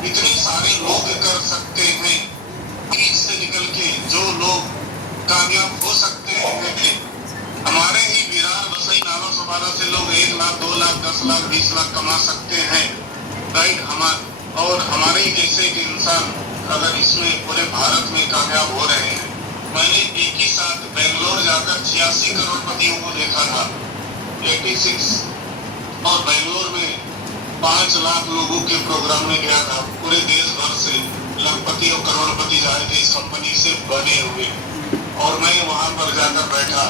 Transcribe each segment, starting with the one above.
इतने सारे लोग कर सकते हैं, बीच से निकल के जो लोग कामयाब हो सकते हैं। हमारे ही बिहार वसई नाला सवारा से लोग 1 लाख 2 लाख 10 लाख 20 लाख कमा सकते हैं, राइट। और हमारे ही जैसे कि इंसान अगर इसमें पूरे भारत में कामयाब हो रहे हैं। मैंने एक ही साथ बेंगलोर जाकर 86 करोड़पतियों को देखा था, 86, और बेंगलोर में 5 लाख लोगों के प्रोग्राम में गया था। पूरे देश भर से लखपति और करोड़पति आए थे इस कंपनी से बने हुए, और मैं वहां पर जाकर बैठा,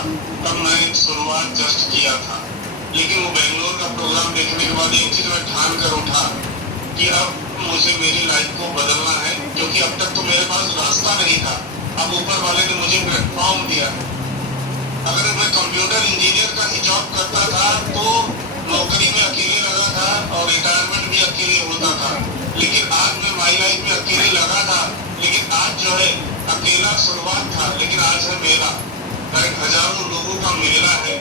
तब मैं शुरुआत जस्ट किया था। लेकिन वो बेंगलोर का प्रोग्राम देखने के बाद एक चीज मैं ठान कर उठा कि अब मुझे मेरी लाइफ को बदलना है, क्योंकि अब तक तो मेरे पास रास्ता नहीं था, अब ऊपर वाले ने मुझे प्लेटफॉर्म दिया। अगर मैं कंप्यूटर इंजीनियर का ही जॉब करता था तो नौकरी में अकेले लगा था और रिटायरमेंट भी अकेले होता था, लेकिन आज मैं माई लाइफ में अकेले लगा था। लेकिन आज जो है अकेला शुरुआत था, लेकिन आज है मेला, हजारों लोगों का मेला है,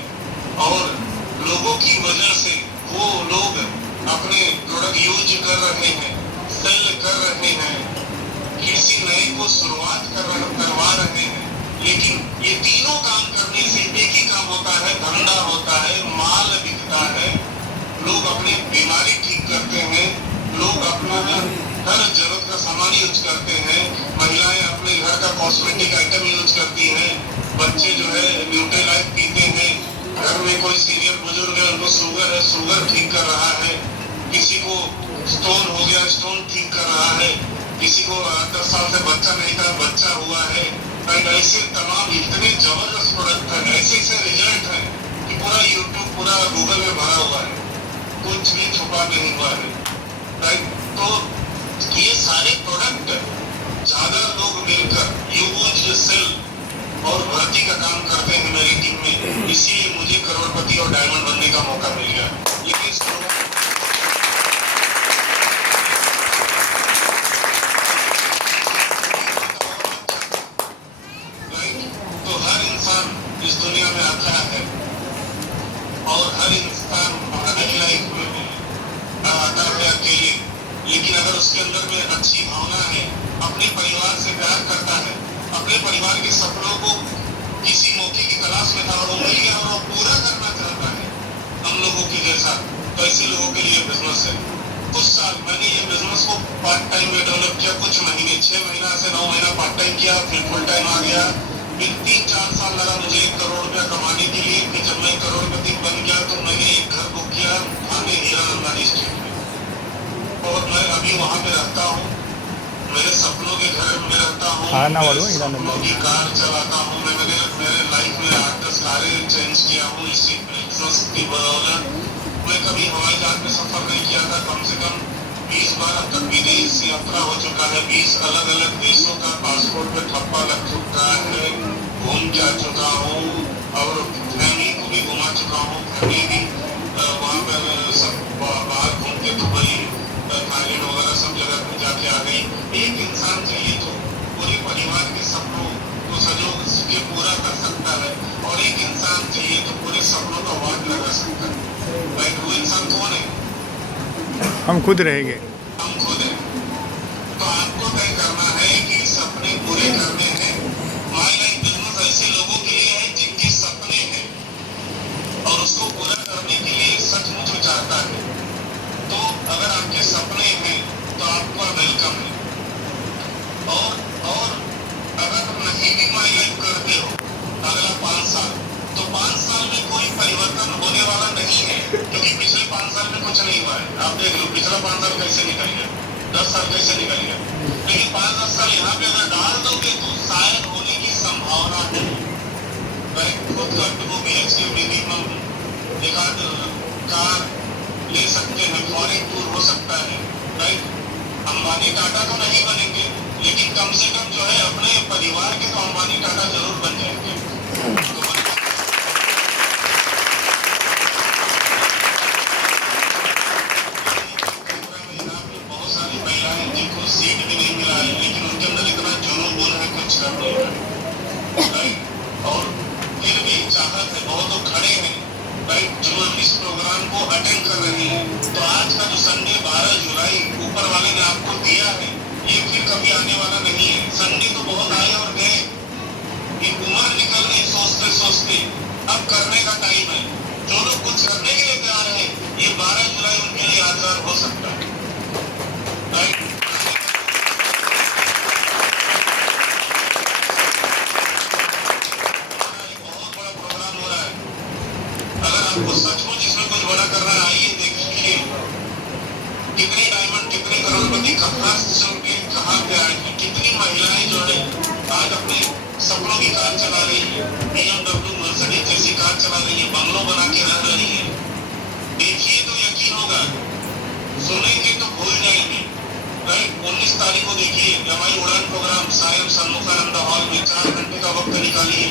और लोगों की वजह से वो लोग अपने प्रोडक्ट यूज कर रहे हैं, सेल कर रहे हैं, किसी नए को शुरुआत करवा रहे हैं। लेकिन ये तीनों काम करने से एक ही काम होता है, धंधा होता है, माल बिकता है, लोग अपनी बीमारी ठीक करते हैं, लोग अपना हर जरूरत का सामान यूज करते हैं, महिलाएं अपने घर का कॉस्मेटिक आइटम यूज करती हैं, बच्चे जो है न्यूट्रीलाइफ पीते हैं, घर में कोई सीनियर बुजुर्ग है उनको शुगर है, शुगर ठीक कर रहा है, किसी को स्टोन हो गया, स्टोन ठीक कर रहा है, किसी को 10 साल से बच्चा नहीं था, बच्चा हुआ है। ऐसे तमाम इतने जबरदस्त प्रोडक्ट है, ऐसे रिजल्ट है कि पूरा यूट्यूब पूरा गूगल में भरा हुआ है, कुछ भी छुपा नहीं हुआ है, राइट। तो ये सारे प्रोडक्ट ज्यादा लोग मिलकर यूज सेल और भर्ती का काम करते हैं मेरी टीम में, इसीलिए मुझे करोड़पति और डायमंड बनने का मौका मिल गया। लेकिन तो हर इंसान इस दुनिया में आता है और हर इंसान अपनी लाइफ में आता है अकेले, लेकिन अगर उसके अंदर में अच्छी भावना है, अपने परिवार से प्यार करता है, अपने परिवार के सपनों को किसी मौके की तलाश में था और वो मिल गया और वो पूरा करना चाहता है हम लोगों के जैसा, तो ऐसे लोगों के लिए बिजनेस है। कुछ साल मैंने ये बिजनेस को पार्ट टाइम में डेवलप किया, कुछ महीने 6 महीना से 9 महीना पार्ट टाइम किया, फिर फुल टाइम आ गया। फिर 3-4 साल लगा मुझे 1 करोड़ रुपया कमाने के लिए। फिर जब मैं करोड़पति बन गया तो मैंने एक घर बुक किया थाने हीरानंदानी स्ट्रीट में, और मैं अभी वहाँ पे रहता हूँ, मेरे सपनों के घर में रहता हूँ, सपनों की कार चलाता हूँ। मैंने मेरे लाइफ में 8-10 कारें चेंज किया हूँ इसी बिजनेस की बदौलत। मैं कभी हवाई जहाज में सफर नहीं किया था, कम से कम 20 बार अब तक विदेश यात्रा हो चुका है, 20 अलग अलग देशों का पासपोर्ट पे ठप्पा लग चुका है, घूम जा चुका हूँ, और फैमिली को भी घुमा चुका हूँ। फैमिली भी वहाँ पर सब बाहर घूम के दुबई थाईलैंड वगैरह सब जगह पे जाके आ गई। एक इंसान चाहिए तो पूरे परिवार के सपनों को सजो के पूरा कर सकता है, और एक इंसान चाहिए तो पूरे सपनों का वाट लगा सकता है। भाई वो इंसान कौन है? हम खुद रहेंगे, हम खुद हैं। तो आपको तय करना है कि सपने पूरे करने हैं। माई लाइफ बिजनेस ऐसे लोगों के लिए है जिनके सपने हैं और उसको पूरा करने के लिए सचमुच चाहता है। तो अगर आपके सपने हैं तो आपका वेलकम है, और अगर नहीं भी माई लाइफ करते हो अगला 5 साल, तो 5 साल में कोई परिवर्तन होने वाला नहीं है, क्योंकि पिछले 5 साल में कुछ नहीं हुआ है। आप देख लो पिछला 5 साल कैसे निकल गया, 10 साल कैसे निकल गया, लेकिन 5-10 साल यहाँ पे अगर डाल दोगे तो शायद होने की संभावना है। खुद का BHK मिनिमम एक आध कार ले सकते हैं, फॉरेन टूर हो सकता है, राइट। अंबानी टाटा तो नहीं बनेंगे, लेकिन कम से कम जो है अपने परिवार के तो अंबानी टाटा जरूर बन जाएंगे। बहुत सारी महिलाएं जिनको सीट भी नहीं मिला है, लेकिन उनके अंदर इतना जुनून है कुछ करने का, राइट। और फिर भी चाहत है, बहुत लोग खड़े हैं, राइट, जो इस प्रोग्राम को अटेंड कर रहे हैं। तो आज का जो संडे 12 जुलाई ऊपर वाले ने आपको दिया है ये फिर कभी आने वाला नहीं है। संडे तो बहुत आए और गए, ये उम्र निकल गई सोचते सोचते। अब करने का टाइम है। जो लोग कुछ करने के लिए तैयार है, ये 12 जुलाई उनके लिए यादगार हो सकता है। राइट? बहुत बड़ा प्रोग्राम हो रहा है। अगर आपको सचमुच इसमें कुछ बड़ा करना है, आइए देखिए कितने डायमंड, कितने करोड़पति कहाँ चल के कहाँ पे आए हैं। कितनी महिलाएं जो है आज अपने सपनों की कार चला रही है, BMW मर्सिडीज जैसी कार चला रही है, बंगलों बना के रह रही है। देखिए तो यकीन होगा, सुनेंगे तो भूल जाएंगे। राइट? 19 तारीख को देखिए हमारी उड़ान प्रोग्राम सायं सन्मुखानंद हॉल में 4 घंटे का वक्त निकालिए।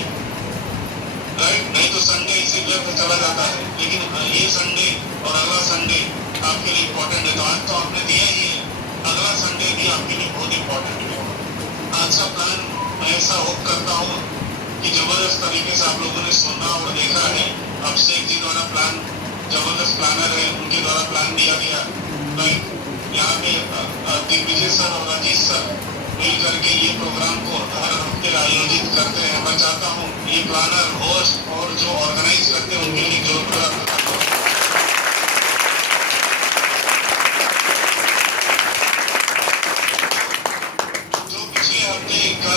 राइट? नहीं तो संडे इसे व्यर्थ चला जाता है, लेकिन ये संडे और अगला संडे आपके लिए इम्पोर्टेंट है। तो आज तो आपने दिया ही है, अगला संडे भी आपके लिए बहुत इम्पोर्टेंट है। आज का प्लान मैं ऐसा होप करता हूँ कि जबरदस्त तरीके से आप लोगों ने सुना और देखा है। अभिषेक जी द्वारा प्लान, जबरदस्त प्लानर है, उनके द्वारा प्लान दिया गया। राइट? यहाँ पे दिग्विजय सर और राजेश सर मिल करके ये प्रोग्राम को हर हफ्ते आयोजित करते हैं। मैं चाहता हूँ ये प्लानर, होस्ट और जो ऑर्गेनाइज करते हैं उनके लिए जो पिछले हफ्ते का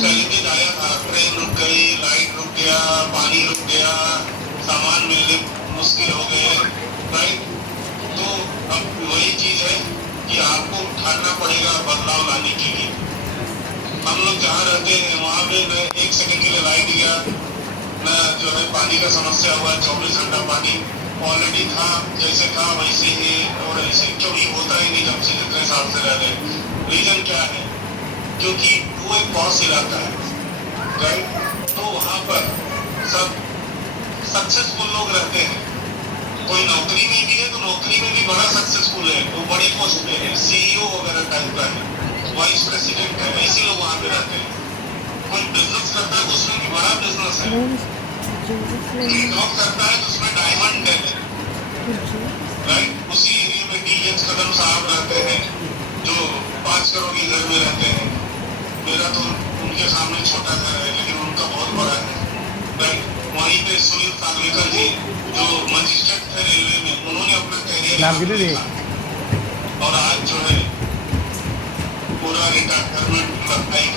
चैलेंज आया था, ट्रेन रुक गई, लाइट रुक गया, पानी रुक गया, सामान मिलने मुश्किल हो गए। राइट? तो अब वही चीज है कि आपको उठाना पड़ेगा बदलाव लाने के लिए। हम लोग जहाँ रहते हैं वहाँ पे न 1 सेकंड के लिए लाइट गया, न जो है पानी का समस्या हुआ। 24 घंटा पानी ऑलरेडी था, जैसे था वैसे ही, और ऐसे क्योंकि होता ही नहीं जब से जितने साल से रह रहे। रीजन क्या है? क्योंकि वो एक पॉश इलाका है। राइट? तो वहाँ पर सब सक्सेसफुल लोग रहते हैं। कोई नौकरी में भी है तो नौकरी में भी बड़ा सक्सेसफुल है, वो बड़ी पोस्ट पे है, CEO वगैरह टाइप का है, वाइस प्रेसिडेंट है, ऐसे लोग वहाँ पे रहते हैं। कोई बिजनेस करता है तो उसमें भी बड़ा बिजनेस है। जॉब करता है तो उसमें डायमंड है। राइट? उसी एरिया में DH कदम साहब रहते हैं जो 5 करोड़ के घर में रहते हैं। मेरा तो उनके सामने छोटा घर है, लेकिन उनका बहुत बड़ा है। राइट? वहीं पे सुनील तागलेकर जी जो मजिस्ट्रेट थे रेलवे में, उन्होंने अपना कैरियर और आज जो है पूरा रिटायरमेंट लाइफ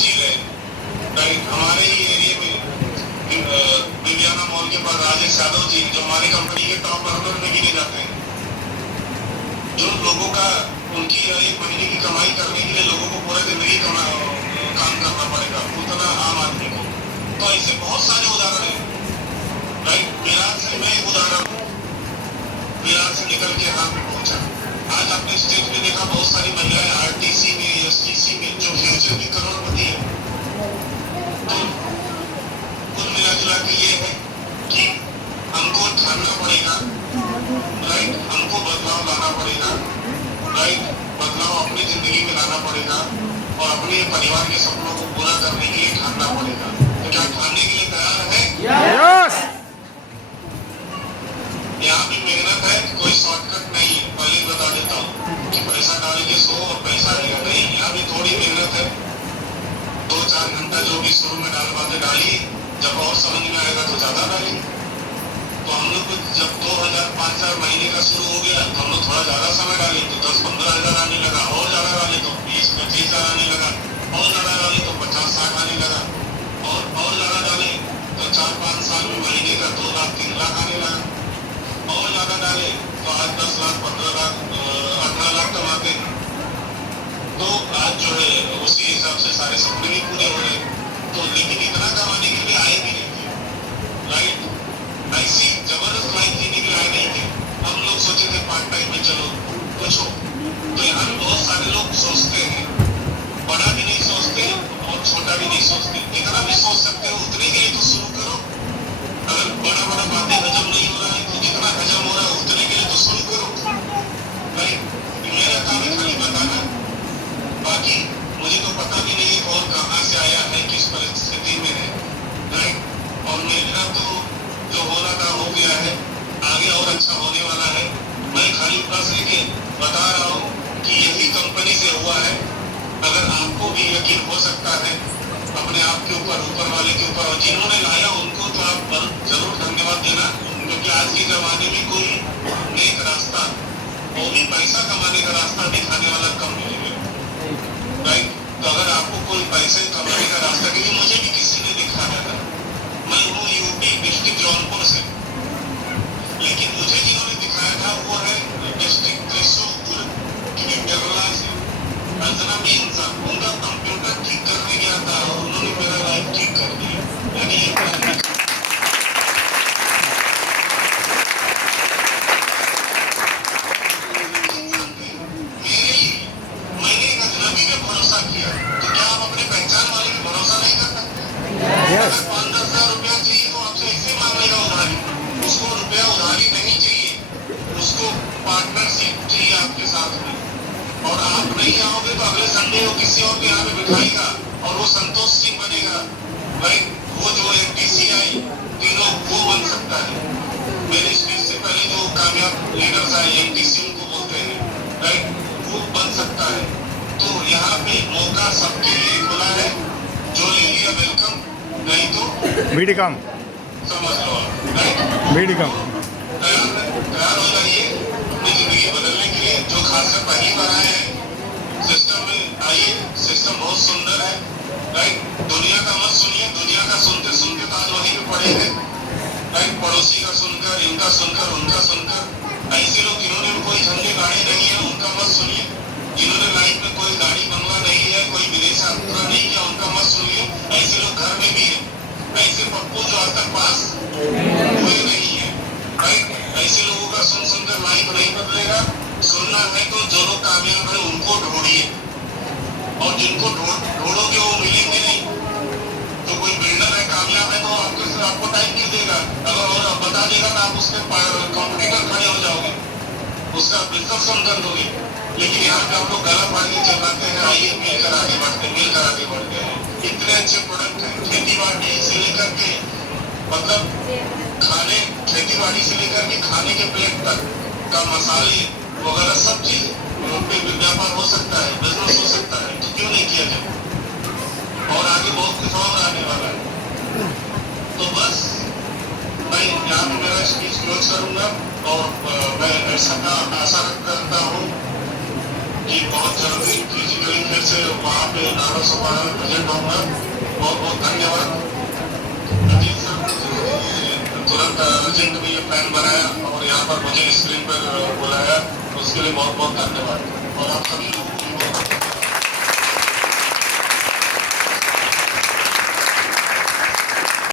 जी रहे। राइट? हमारे ही एरिया में विवियाना मॉल के पास राजेश यादव जी जो हमारी कंपनी के टॉप अर्नर में गिने जाते हैं। जो लोगों का उनकी 1 महीने की कमाई करने के लिए लोगों को पूरा जिंदगी काम करना पड़ेगा, उतना आम आदमी को। तो ऐसे बहुत सारे उदाहरण हैं। राइट? बिहार से मैं एक उदाहरण हूँ, बिहार से निकल के यहाँ पे पहुंचा। आज आपने स्टेज में देखा बहुत सारी महिलाएं RTC में, STC में जो फ्यूचर की करोड़पति है। तो कुल मिला जुला के ये है कि हमको ठानना पड़ेगा। राइट? हमको बदलाव लाना पड़ेगा। राइट? बदलाव अपनी जिंदगी में लाना पड़ेगा और अपने परिवार के सपनों को पूरा करने के लिए ठानना पड़ेगा। तो क्या ठानने के लिए तैयार है? यस। यहाँ भी मेहनत है, कोई शॉर्टकट नहीं है। पहले बता देता हूँ कि पैसा डालेंगे 100 और पैसा आएगा, नहीं। यहाँ भी थोड़ी मेहनत है। 2-4 घंटा जो भी शुरू में डालिए, जब और समझ में आएगा तो ज्यादा डालेंगे। तो हम लोग जब 2000-5000 महीने का शुरू हो गया तो हम लोग थोड़ा ज्यादा समय डाले तो 10-15 हजार आने लगा, और ज्यादा डाले तो 20-25 हजार आने लगा, और ज्यादा डाले तो 50-60 आने लगा, और ज्यादा डाले तो 4-5 साल में महीने का 2 लाख 3 लाख आने लगा, और ज्यादा डाले तो आज 10 लाख 15 लाख 18 लाख कमाते हैं। तो आज जो है उसी हिसाब से सारे सपने भी पूरे हो रहे। तो लेकिन इतना कमाने के लिए आए भी नहीं थे। राइट? ऐसी जबरदस्त लाइफ जीने के लिए आए नहीं थे। हम लोग सोचे थे पार्ट टाइम में चलो कुछ हो। तो यहाँ पे बहुत सारे लोग सोचते हैं, बड़ा भी नहीं सोचते और छोटा भी नहीं सोचते। जितना भी सोच सकते हो उतने के लिए तो शुरू करो। अगर बड़ा बड़ा बातें हजम नहीं हो रहा है तो जितना हजम हो रहा है उतने के लिए तो शुरू करो। राइट? मेरा काम है खाली बताना, बाकी मुझे तो पता भी नहीं है कौन कहाँ से आया है, किस परिस्थिति में है। राइट? और मेरा तो जो होना था हो गया है, आगे और अच्छा होने वाला है। मैं खाली बस लेके बता रहा हूँ अपने आप के ऊपर, ऊपर वाले के ऊपर, और जिन्होंने लाया उनको तो आप जरूर धन्यवाद देना, क्योंकि आज के जमाने में कोई नेक रास्ता, वो भी पैसा कमाने का रास्ता दिखाने वाला कम मिलेगा, राइट। तो अगर आपको कोई पैसे कमाने का रास्ता, क्योंकि मुझे भी किसी ने दिखाया था, मैं हूँ यूपी डिस्ट्रिक्ट जौनपुर से, लेकिन मुझे जिन्होंने दिखाया था वो है डिस्ट्रिक्ट त्रिशूर केरला से, अजनबी इंसान। उनका कंप्यूटर ठीक करने गया था और उन्होंने मेरा लाइफ ठीक कर दिया। यानी मैंने एक अजनबी पे भरोसा किया, तो क्या आप अपने पहचान वाले पे भरोसा नहीं कर सकते? Yes. 5-10 हज़ार रुपया चाहिए तो आपसे ऐसे मांग लेगा उधारी, उसको रुपया उधारी नहीं चाहिए, उसको पार्टनरशिप चाहिए आपके साथ में। और आप नहीं आओगे तो अगले संडे वो किसी और के यहाँ पे बिठाएगा और वो संतोष सिंह बनेगा, भाई वो जो एमपीसीआई तीनों वो बन सकता है। मेरे स्पीच से पहले जो कामयाब लीडर्स आए एमपीसी उनको बोलते हैं, राइट, वो बन सकता है। तो यहाँ पे मौका सबके लिए खुला है, जो ले लिया वेलकम, नहीं तो बीडी कम समझ लो आप, राइट। बीडी कम तैयार हो जाइए अपनी जिंदगी बदलने के लिए। जो खासकर पहली बार आए हैं सिस्टम में आइए, सिस्टम बहुत सुंदर है, राइट। दुनिया का मत सुनिए, दुनिया का सुनते सुनते तो आज वहीं पे पड़े हैं, राइट। पड़ोसी का सुनकर, इनका सुनकर, उनका सुनकर, ऐसे लोग जिन्होंने कोई झंडे गाड़ी नहीं है उनका मत सुनिए, जिन्होंने लाइफ में कोई गाड़ी बंगला नहीं है, कोई विदेश यात्रा नहीं किया उनका मत सुनिए। ऐसे लोग घर में भी है, ऐसे पप्पू जो आज तक पास हुए नहीं है, राइट। ऐसे लोगों का सुन सुनकर लाइफ नहीं बदलेगा। सुनना है तो जो लोग कामयाब है उनको ढूंढिए, और जिनको ढूंढोगे वो मिलेंगे नहीं। तो कोई बिल्डर है कामयाब है तो आपको टाइम क्यों देगा? अगर और बता देगा तो आप उसके कॉम्पिटिटर खड़े हो जाओगे, उसका बिजनेस कम कर दोगे। लेकिन यहाँ पे आप लोग गला फाड़ के चलाते हैं, आइए मिलकर आगे बढ़ते हैं। इतने अच्छे प्रोडक्ट हैं, खेती बाड़ी से लेकर के, मतलब खाने, खेती बाड़ी से लेकर के खाने के प्लेट तक का मसाले वगैरह सब चीज पे व्यापार हो सकता है, बिजनेस हो सकता है, तो क्यों नहीं किया जाए? और आगे बहुत कुछ और आने वाला है। तो बस मैं यहाँ पे मेरा स्पीच क्लोज करूंगा, और मैं आशा करता हूँ कि बहुत जल्दी फिजिकली फिर से वहाँ पे नारा सभा में प्रेजेंट होगा। बहुत बहुत धन्यवाद। अजीत सर तुरंत अर्जेंट में ये प्लान बनाया और यहाँ पर मुझे स्क्रीन पर बुलाया, उसके लिए बहुत बहुत धन्यवाद। और आप